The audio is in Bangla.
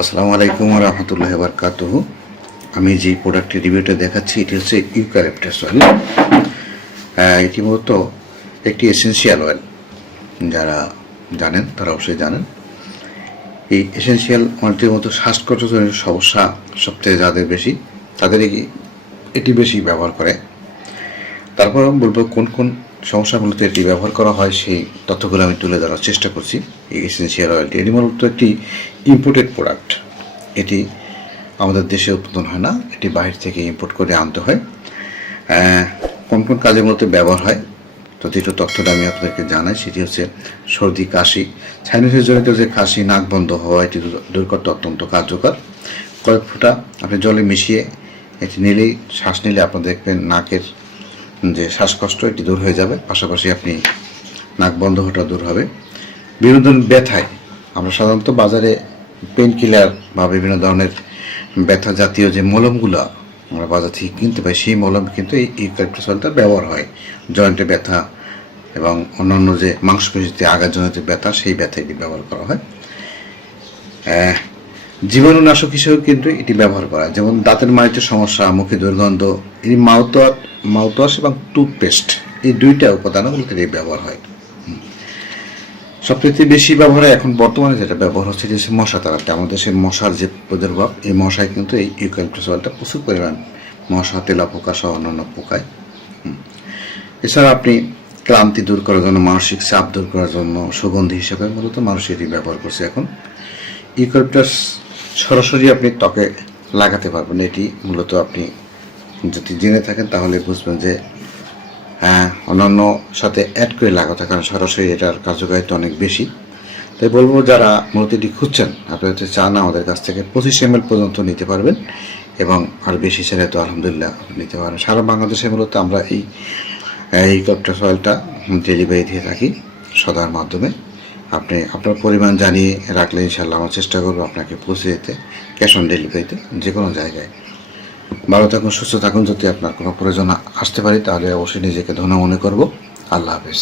আসসালামু আলাইকুম ওয়া রাহমাতুল্লাহি ওয়া বারাকাতুহু। আমি যে প্রোডাক্টের রিভিউটা দেখাচ্ছি এটি হচ্ছে ইউক্যালিপটাস অয়েল। এটি মূলত একটি এসেনশিয়াল অয়েল। যারা তারা অবশ্যই জানেন। এই এসেনশিয়াল অয়েলটির মতো শ্বাসকষ্টজনিত সমস্যা সবথেকে যাদের বেশি তাদের এটি বেশি ব্যবহার করে। তারপর আমি বলবো কোন কোন সমস্যাগুলোতে এটি ব্যবহার করা হয় সেই তথ্যগুলো আমি তুলে ধরার চেষ্টা করছি। এই এসেনশিয়াল অয়েলটি এটি মূলত একটি ইম্পোর্টেড প্রোডাক্ট। এটি আমাদের দেশে উৎপাদন হয় না, এটি বাইরে থেকে ইম্পোর্ট করে আনতে হয়। কোন কোন কাজের মধ্যে ব্যবহার হয় তো যেটা তথ্যটা আমি আপনাদেরকে জানাই সেটি হচ্ছে সর্দি, কাশি, সাইনাসের জনিত যে কাশি, নাক বন্ধ হওয়া, এটি দূর করতে অত্যন্ত কার্যকর। কয়েক ফোঁটা আপনি জলে মিশিয়ে এটি নিলেই, শ্বাস নিলে আপনার দেখবেন নাকের যে শ্বাসকষ্ট এটি দূর হয়ে যাবে। পাশাপাশি আপনি নাক বন্ধ হওয়াটা দূর হবে। বিনোদন ব্যথায় আমরা সাধারণত বাজারে পেন কিলার বা বিভিন্ন ধরনের ব্যথা জাতীয় যে মলমগুলো আমরা বাজার থেকে কিনতে পাই সেই মলম কিন্তু এই ইউক্যালিপটাস অয়েলটা ব্যবহার হয়। জয়েন্টে ব্যথা এবং অন্যান্য যে মাংসপেশিতে আঘাতজনিত ব্যথা সেই ব্যথা এটি ব্যবহার করা হয়। জীবাণুনাশক হিসেবেও কিন্তু এটি ব্যবহার করা হয়, যেমন দাঁতের মাড়িতে সমস্যা, মুখে দুর্গন্ধ, এই মাউথওয়াশ এবং টুথপেস্ট এই দুইটা উপাদানগুলোতে এটি ব্যবহার হয়। সবচেয়ে বেশি ব্যবহারে এখন বর্তমানে যেটা ব্যবহার হচ্ছে যে মশা তাড়াতে। আমাদের দেশের মশার যে প্রাদুর্ভাব, এই মশায় কিন্তু এই ইউক্যালিপটাস অয়েলটা প্রচুর পরিমাণ মশা, তেলাপোকা সহ অন্যান্য পোকায়। এছাড়া আপনি ক্লান্তি দূর করার জন্য, মানসিক চাপ দূর করার জন্য সুগন্ধি হিসেবে মূলত মানুষ এটি ব্যবহার করছে। এখন ইউক্যালিপটাস সরাসরি আপনি ত্বকে লাগাতে পারবেন। এটি মূলত আপনি যদি জেনে থাকেন তাহলে বুঝবেন যে অন্যান্য সাথে অ্যাড করে লাগাতে, কারণ সরাসরি এটার কার্যকারিতা অনেক বেশি। তাই বলবো যারা মূলত এটি খুঁজছেন, আপনারা যদি চান আমাদের কাছ থেকে 25 ml পর্যন্ত নিতে পারবেন এবং আর বেশি ছেড়ে তো আলহামদুলিল্লাহ নিতে পারেন। সারা বাংলাদেশে মূলত আমরা এই ইউক্যালিপটাস অয়েলটা ডেলিভারি দিয়ে থাকি সদার মাধ্যমে। আপনি আপনার পরিমাণ জানিয়ে রাখলে ইনশাল্লাহ আমার চেষ্টা করবো আপনাকে পৌঁছে দিতে, ক্যাশ অন ডেলিভারিতে যে কোনো জায়গায়। ভালো থাকুন, সুস্থ থাকুন। যদি আপনার কোনো প্রয়োজন আসতে পারি তাহলে অবশ্যই নিজেকে ধন্য মনে করব। আল্লাহ হাফেজ।